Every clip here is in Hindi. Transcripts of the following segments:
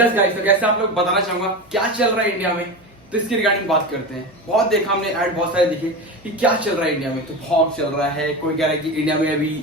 गाइस, तो कैसे आप लोग बताना चाहूंगा क्या चल रहा है इंडिया में, तो इसकी रिगार्डिंग बात करते हैं। बहुत देखा हमने ऐड, बहुत सारे दिखे कि क्या चल रहा है इंडिया में। तो बहुत चल रहा है, कोई कह रहा है कि इंडिया में अभी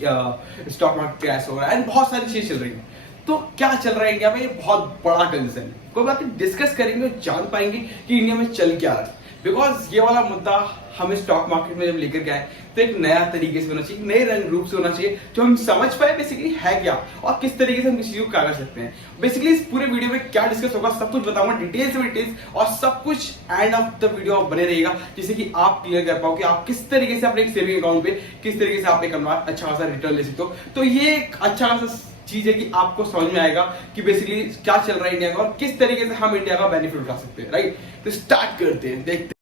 स्टॉक मार्केट क्रैश हो रहा है, बहुत सारी चीजें चल रही है। तो क्या चल रहा है इंडिया में, ये बहुत बड़ा कंसर्न है। कोई बात नहीं, डिस्कस करेंगे, जान पाएंगे कि इंडिया में चल क्या रहा है। बिकॉज ये वाला मुद्दा हमें स्टॉक मार्केट में जब लेकर गए तो एक नया तरीके से होना चाहिए, नए रंग रूप से होना चाहिए, जो हम समझ पाए बेसिकली है क्या और किस तरीके से हम किसी चीज को कर सकते हैं। बेसिकली इस पूरे वीडियो में क्या डिस्कस होगा सब कुछ बताऊंगा, डिटेल्स में डिटेल्स, और सब कुछ एंड ऑफ द वीडियो बने रहेगा, जिससे कि आप क्लियर कर पाओ कि आप किस तरीके से अपने एक सेविंग अकाउंट पे किस तरीके से आप एक अच्छा खासा रिटर्न ले सकते हो। तो ये एक अच्छा खासा चीज है कि आपको समझ में आएगा कि बेसिकली क्या चल रहा है इंडिया का और किस तरीके से हम इंडिया का बेनिफिट उठा सकते हैं। राइट, तो स्टार्ट करते हैं, देखते हैं।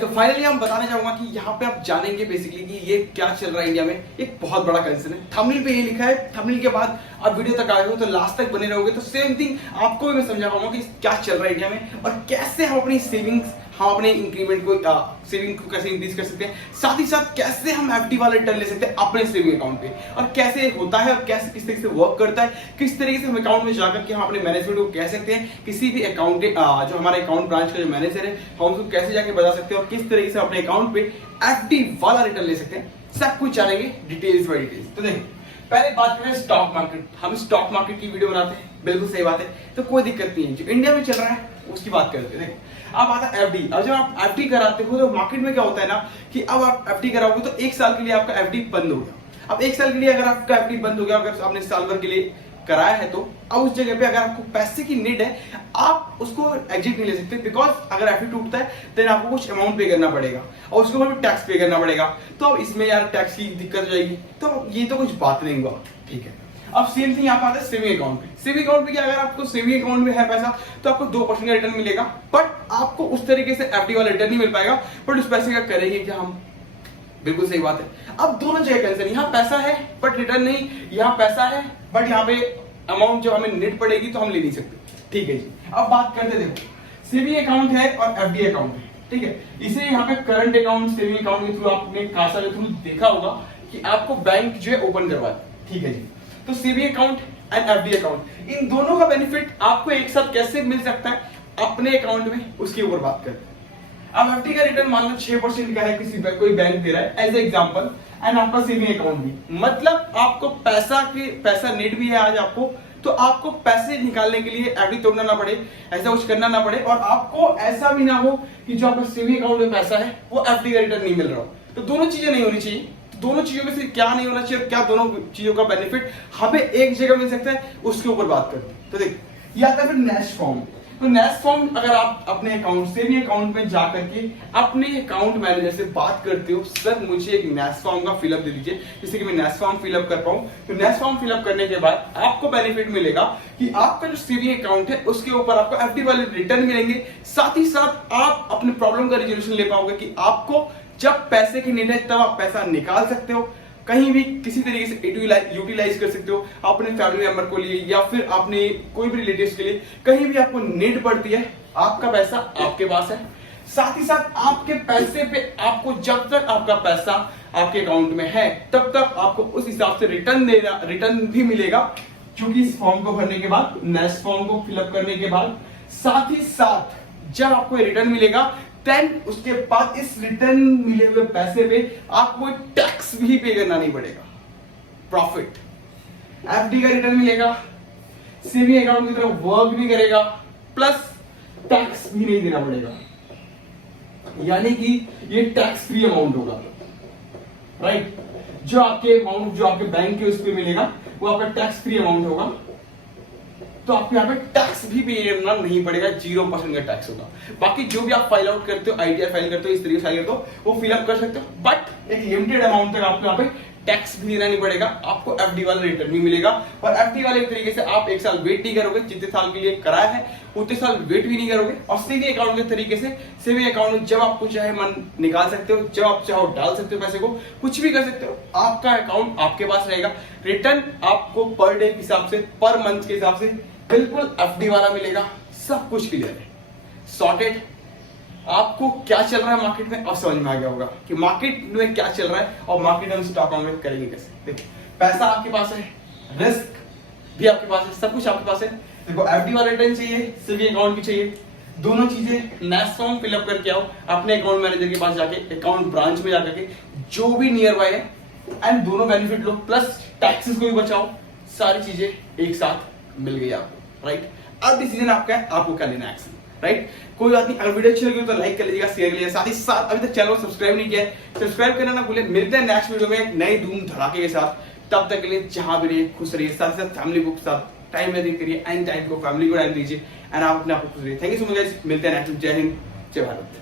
तो फाइनली हम बताना चाहूंगा कि यहाँ पे आप जानेंगे बेसिकली कि ये क्या चल रहा है इंडिया में। एक बहुत बड़ा कंसर्न है, थंबनेल पे ये लिखा है। थंबनेल के बाद आप वीडियो तक आए हो तो लास्ट तक बने रहोगे तो सेम थिंग आपको भी मैं समझा पाऊंगा कि क्या चल रहा है इंडिया में और कैसे हम अपनी सेविंग्स, हम अपने इंक्रीमेंट को सेविंग को कैसे इंक्रीज कर सकते हैं, साथ ही साथ कैसे हम एफडी वाला रिटर्न ले सकते हैं अपने सेविंग अकाउंट पे, और कैसे होता है और कैसे किस तरीके से वर्क करता है, किस तरीके से हम अकाउंट में जाकर के हम अपने मैनेजमेंट को कह सकते हैं, किसी भी अकाउंट जो हमारे अकाउंट ब्रांच का जो मैनेजर है हम उसको कैसे जाके बता सकते हैं और किस तरीके से अपने अकाउंट पे एफडी वाला रिटर्न ले सकते हैं, सब कुछ जानेंगे डिटेल्स बाय डिटेल्स। तो देखिए, पहले बात करें स्टॉक मार्केट। हम स्टॉक मार्केट की वीडियो बनाते हैं, बिल्कुल सही बात है, तो कोई दिक्कत नहीं है। जो इंडिया में चल रहा है उसकी बात करते हैं। अब आता है एफडी। अब जब आप एफडी कराते हो तो मार्केट में क्या होता है ना कि अब आप एफडी कराओगे तो एक साल के लिए आपका एफडी बंद हो गया। अब एक साल के लिए अगर आपका एफडी बंद हो गया, अगर आपने साल भर के लिए कराया है, तो अब उस जगह पे अगर आपको पैसे की नीड है आप उसको एग्जिट नहीं ले सकते, बिकॉज अगर एफडी टूटता है देन आपको कुछ अमाउंट पे करना पड़ेगा और उसके ऊपर टैक्स पे करना पड़ेगा। तो अब इसमें यार टैक्स की दिक्कत हो जाएगी, तो ये तो कुछ बात नहीं हुआ, ठीक है। अब सेम थिंग यहाँ पे आता है सेविंग अकाउंट पे। सेविंग अकाउंट पे क्या, अगर आपको सेविंग अकाउंट में है पैसा तो आपको 2% का रिटर्न मिलेगा, बट आपको उस तरीके से एफडी वाला रिटर्न नहीं मिल पाएगा। बट उस पैसे का करेंगे क्या हम, बिल्कुल सही बात है। अब दोनों जगह कंसर्न, यहाँ पैसा है बट रिटर्न नहीं, यहाँ पैसा है बट यहाँ पे अमाउंट जब हमें नीड पड़ेगी तो हम ले नहीं सकते, ठीक है जी। अब बात करते, देखो सेविंग अकाउंट है और एफडी अकाउंट है, ठीक है। इसे यहाँ पे करंट अकाउंट, सेविंग अकाउंट के थ्रू आपने कासा के थ्रू देखा होगा कि आपको बैंक जो है ओपन करवाता है, ठीक है जी। तो saving account and FD account, इन दोनों का बेनिफिट आपको एक साथ कैसे मिल सकता है अपने अकाउंट में, उसके ऊपर बात करते हैं। अब एफडी का रिटर्न मान लो 6% का है, किसी कोई बैंक दे रहा है एज एग्जांपल, एंड आपका सेविंग अकाउंट भी, मतलब आपको पैसा नीड भी है आज आपको, तो आपको पैसे निकालने के लिए एफडी तोड़ना ना पड़े, ऐसा कुछ करना ना पड़े, और आपको ऐसा भी ना हो कि जो आपका सेविंग अकाउंट में पैसा है वो एफडी का रिटर्न नहीं मिल रहा हो। तो दोनों चीजें नहीं होनी चाहिए। दोनों चीजों में से क्या नहीं होना चाहिए और क्या दोनों चीजों का बेनिफिट हमें एक जगह मिल सकता है, उसके ऊपर बात करते हैं। तो देख, ये आता है फिर नेस्ट फॉर्म। तो नेस्ट फॉर्म, अगर आप अपने अकाउंट सेविंग अकाउंट में जाकर के अपने अकाउंट मैनेजर से बात करते हो, सर मुझे एक नेस्ट फॉर्म का फिलअप दे दीजिए जिससे कि मैं नेस्ट फॉर्म फिलअप कर पाऊं, तो नेस्ट फॉर्म फिलअप करने के बाद आपको बेनिफिट मिलेगा कि आपका जो सेविंग अकाउंट है उसके ऊपर आपको एफडी वाले रिटर्न मिलेंगे, साथ ही साथ आप अपने प्रॉब्लम का रिजोल्यूशन ले पाओगे कि आपको जब पैसे की नीड है तब आप पैसा निकाल सकते हो, कहीं भी किसी तरीके से यूटिलाइज कर सकते हो अपने फैमिली मेंबर को लिए या फिर अपने कोई भी रिलेटिव्स के लिए, कहीं भी आपको नीड पड़ती है आपका पैसा आपके पास है। साथ ही साथ आपके पैसे पे आपको जब तक आपका पैसा आपके अकाउंट में है तब तक आपको उस हिसाब से रिटर्न भी मिलेगा, क्योंकि इस फॉर्म को भरने के बाद, नेक्स्ट फॉर्म को फिलअप करने के बाद, साथ ही साथ जब आपको रिटर्न मिलेगा देन उसके बाद इस रिटर्न मिले हुए पैसे पे आपको टैक्स भी पे करना नहीं पड़ेगा। प्रॉफिट, एफडी का रिटर्न मिलेगा, सेविंग अकाउंट की तरफ वर्क भी करेगा, प्लस टैक्स भी नहीं देना पड़ेगा, यानी कि ये टैक्स फ्री अमाउंट होगा। राइट, जो आपके अमाउंट जो आपके बैंक के उस पे मिलेगा वो आपका टैक्स फ्री अमाउंट होगा, तो आपको यहाँ पे टैक्स भी पे करना नहीं पड़ेगा, 0% का टैक्स होगा। बाकी जो भी आप फाइल आउट करते हो, आईटीआर फाइल करते हो, इस तरीके से फाइल करते हो, वो फिलअप कर सकते हो, बट एक लिमिटेड अमाउंट तक आपको यहाँ पे टैक्स भी देना नहीं पड़ेगा, आपको एफडी वाला रिटर्न भी मिलेगा। और एफडी वाले तरीके से आप 1 साल वेट नहीं करोगे, जितने साल के लिए कराया है उतने साल वेट भी नहीं करोगे। और सेविंग अकाउंट के तरीके से सेविंग अकाउंट में जब आपको चाहे मन निकाल सकते हो, जब आप चाहो डाल सकते हो, पैसे को कुछ भी कर सकते हो। आपका अकाउंट आपके पास रहेगा, रिटर्न आपको पर डे के हिसाब से, पर मंथ के हिसाब से बिल्कुल एफडी वाला मिलेगा। सब कुछ क्लियर है, सॉर्टेड। आपको क्या चल रहा है मार्केट में अब समझ में आ गया होगा कि मार्केट में क्या चल रहा है और मार्केट हम स्टॉक मार्केट करेंगे कैसे। देखिए, पैसा आपके पास है, रिस्क भी आपके पास है, सब कुछ आपके पास है। देखो, एफडी वाला रिटर्न चाहिए, सेविंग अकाउंट भी चाहिए, दोनों चीजें नेक्स्ट फॉर्म फिलअप करके आओ अपने अकाउंट मैनेजर के पास जाके, अकाउंट ब्रांच में जाकर के, जो भी नियर बाय है, एंड दोनों बेनिफिट लो, प्लस टैक्सेस को भी बचाओ। सारी चीजें एक साथ मिल गई आपको, राइट। अब डिसीजन आपका है, आपको क्या लेना है एक्शन, राइट। कोई बात नहीं, अगर वीडियो अच्छी लगी तो लाइक कर लीजिएगा, शेयर कर लीजिएगा, साथ ही साथ अभी तक चैनल को सब्सक्राइब नहीं किया है, सब्सक्राइब करना ना भूलें। मिलते हैं नेक्स्ट वीडियो में नए धूम धड़ाके के साथ। तब तक के लिए जहां भी रहिए खुश रहिए, साथ ही साथ फैमिली को साथ टाइम व्यतीत करिए, एंड टाइम को फैमिली को टाइम दीजिए, एंड आप अपने आप को खुश रहिए। Thank you so much guys, मिलते हैं नेक्स्ट। जय हिंद, जय भारत।